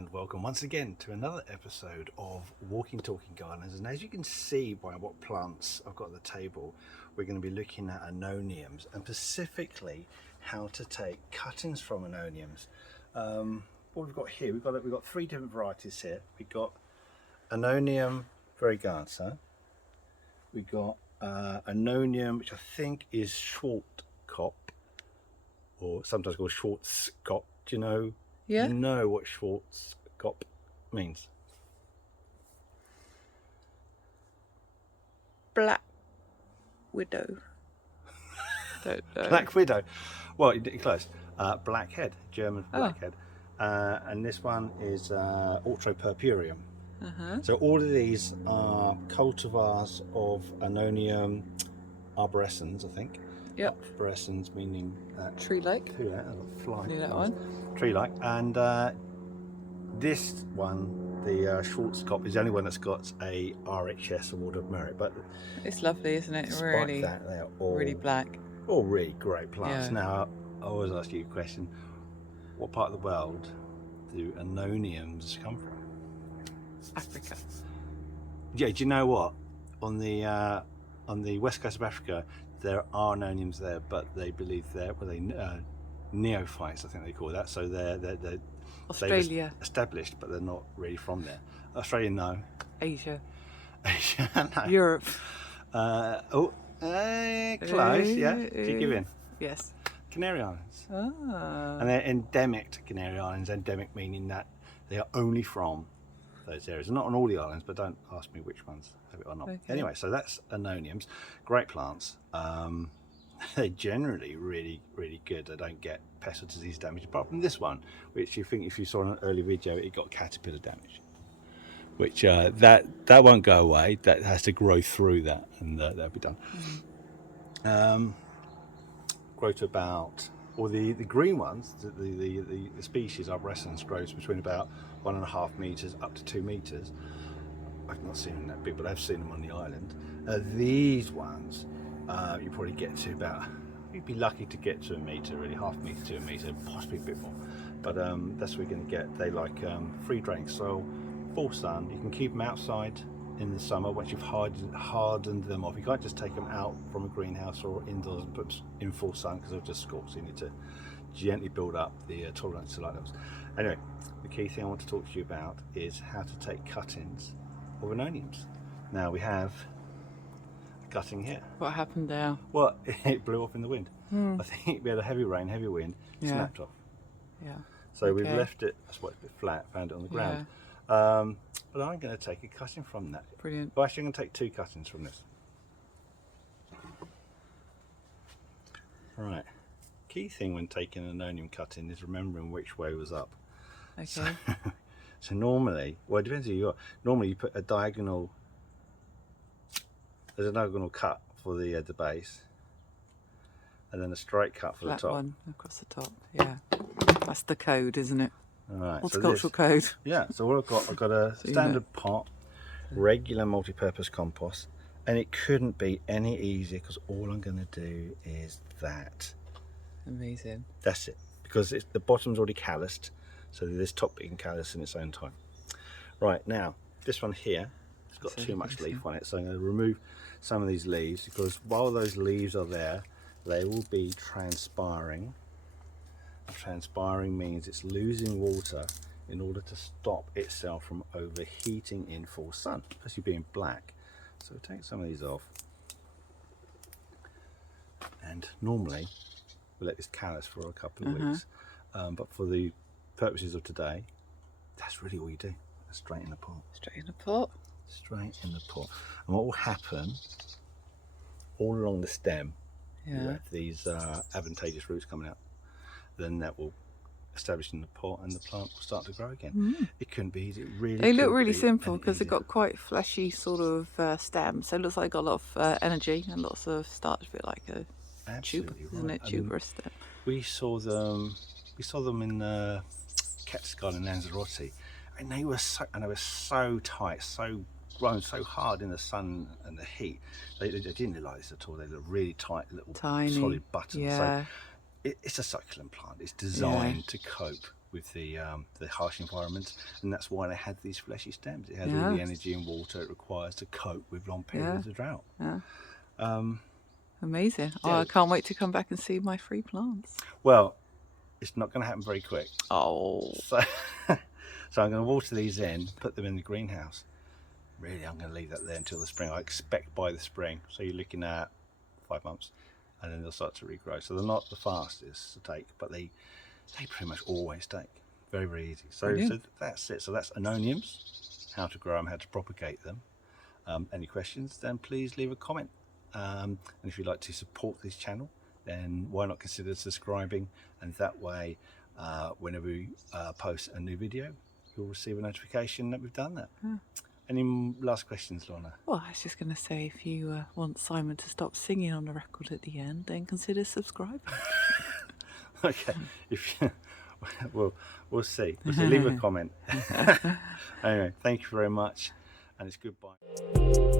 and welcome once again to another episode of Walking Talking Gardens. And as you can see by what plants I've got at the table, we're going to be looking at Aeoniums and specifically how to take cuttings from Aeoniums. What we've got here, we've got three different varieties here. We've got Aeonium variegaata, we've got Aeonium, which I think is Schwarzkopf, or sometimes called Schwarzkopf. Do you know? Yeah. You know what Schwarzkopf means? Black widow. Don't know. Black widow. Well, you're close. Blackhead, German blackhead. And this one is Ultra-purpureum. So all of these are cultivars of Aeonium arborescens, I think. Yep. Arborescens meaning Tree-like. Fly. Knew that one. Tree-like. And this one, the Schwarzkopf, is the only one that's got a RHS Award of Merit. But It's lovely, isn't it? despite Really, that, they're all really black. all really great plants. Yeah. Now, I always ask you a question: what part of the world do Aeoniums come from? Africa. Yeah, do you know what? On the west coast of Africa, there are Aeoniums there, but they believe they're neophytes, I think they call that. So they're Australia. established, but they're not really from there. Australia, no. Asia. Asia, no. Europe. Close. Yeah. Keep giving. Yes. Canary Islands. Ah. And they're endemic to Canary Islands. Endemic meaning that they are only from those areas. Not on all the islands, but don't ask me which ones have it or not. Okay. Anyway, so that's Aeoniums. Great plants. They're generally really, really good. They don't get pest or disease damage, apart from this one, which you think if you saw in an early video, it got caterpillar damage. Which that won't go away. That has to grow through that, and that'll be done. Grow to about, or the green ones, the species arborescens grows between about 1.5 meters up to 2 meters. I've not seen them that big, but I've seen them on the island. These ones, you probably get to about, you'd be lucky to get to 1 meter, really, 1/2 meter to 1 meter, possibly a bit more. But that's what you're going to get. They like free draining soil, full sun. You can keep them outside in the summer once you've hardened them off. You can't just take them out from a greenhouse or indoors and put them in full sun because they'll just scorch. So you need to gently build up the tolerance to light levels. Anyway, the key thing I want to talk to you about is how to take cuttings of Aeoniums. Now we have a cutting here. What happened there? Well, it blew off in the wind. I think we had a heavy rain, heavy wind, Yeah. snapped off. Yeah. So we've Okay. left it, that's why it's a bit flat, found it on the ground. But I'm going to take a cutting from that. Brilliant. Well, actually, I'm going to take 2 cuttings from this. Right. Key thing when taking an Aeonium cutting is remembering which way was up. Okay. So normally, well, it depends who you are. Normally, you put a diagonal. There's a diagonal cut for the base, and then a straight cut for Flat the top. one across the top. Yeah. That's the code, isn't it? All right. Horticultural code. Yeah. So what I've got a So you standard pot, regular multi-purpose compost, and it couldn't be any easier because all I'm going to do is that. Amazing. That's it, because the bottom's already calloused, so this top bit can callous in its own time. Right, now this one here, it's got So too much interesting. leaf on it, so I'm going to remove some of these leaves, because while those leaves are there, they will be transpiring. Transpiring means it's losing water in order to stop itself from overheating in full sun, especially being black. So we'll take some of these off, and normally we'll let this callus for a couple of weeks, but for the purposes of today, that's really all you do. Straight in the pot. Straight in the pot. Straight in the pot. And what will happen all along the stem, you Yeah. have these advantageous roots coming out, then that will establish in the pot and the plant will start to grow again. It couldn't be easy. It really They look couldn't really be simple any because they've easier. got quite fleshy sort of stems. So it looks like they've got a lot of energy and lots of starch, a bit like a tuber, Absolutely isn't right. it? Tuberous stem. We saw them in Cactus Garden in Lanzarote, and they were so tight, so grown so hard in the sun and the heat. They didn't look like this at all. They look really tight, little Tiny. solid buttons. Yeah. So it's a succulent plant. It's designed to cope the harsh environment, and that's why they had these fleshy stems. It has all the energy and water it requires to cope with long periods of drought. Amazing. Oh, I can't wait to come back and see my free plants. Well, it's not going to happen very quick. Oh. So, so I'm going to water these in, put them in the greenhouse. Really, I'm going to leave that there until the spring. I expect by the spring. So you're looking at 5 months, and then they'll start to regrow. So they're not the fastest to take, but they pretty much always take. Very, very easy. So that's it. So that's Aeoniums, how to grow them, how to propagate them. Any questions, then please leave a comment. And if you'd like to support this channel, then why not consider subscribing, and that way whenever we post a new video, you'll receive a notification that we've done that. Any last questions, Lorna? Well, I was just going to say, if you want Simon to stop singing on the record at the end, then consider subscribing. Okay, we'll see. Leave a comment. Anyway, thank you very much, and it's goodbye.